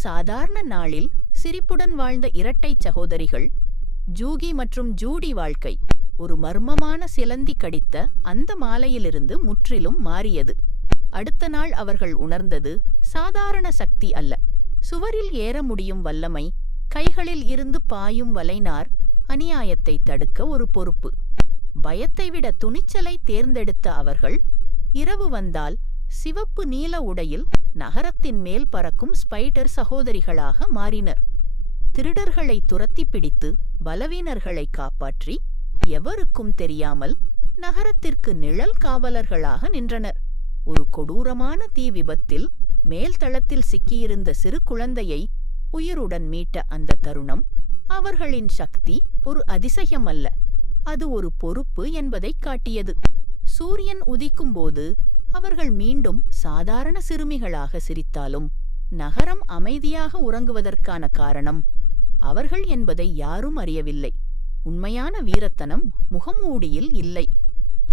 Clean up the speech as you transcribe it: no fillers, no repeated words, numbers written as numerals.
சாதாரண நாளில் சிரிப்புடன் வாழ்ந்த இரட்டைச் சகோதரிகள் ஜூகி மற்றும் ஜூடி வாழ்க்கை ஒரு மர்மமான சிலந்தி கடித்த அந்த மாலையிலிருந்து முற்றிலும் மாறியது. அடுத்த நாள் அவர்கள் உணர்ந்தது சாதாரண சக்தி அல்ல, சுவரில் ஏற முடியும் வல்லமை, கைகளில் இருந்து பாயும் வலைநார், அநியாயத்தை தடுக்க ஒரு பொறுப்பு. பயத்தை விட துணிச்சலை தேர்ந்தெடுத்த அவர்கள் இரவு வந்தால் சிவப்பு நீல உடையில் நகரத்தின் மேல் பறக்கும் ஸ்பைடர் சகோதரிகளாக மாறினர். திருடர்களை துரத்தி பிடித்து பலவீனர்களை காப்பாற்றி எவருக்கும் தெரியாமல் நகரத்திற்கு நிழல் காவலர்களாக நின்றனர். ஒரு கொடூரமான தீ விபத்தில் மேல்தளத்தில் சிக்கியிருந்த சிறு குழந்தையை உயிருடன் மீட்ட அந்த தருணம் அவர்களின் சக்தி ஒரு அதிசயம் அல்ல, அது ஒரு பொறுப்பு என்பதைக் காட்டியது. சூரியன் உதிக்கும்போது அவர்கள் மீண்டும் சாதாரண சிறுமிகளாக சிரித்தாலும் நகரம் அமைதியாக உறங்குவதற்கான காரணம் அவர்கள் என்பதை யாரும் அறியவில்லை. உண்மையான வீரத்தனம் முகமூடியில் இல்லை.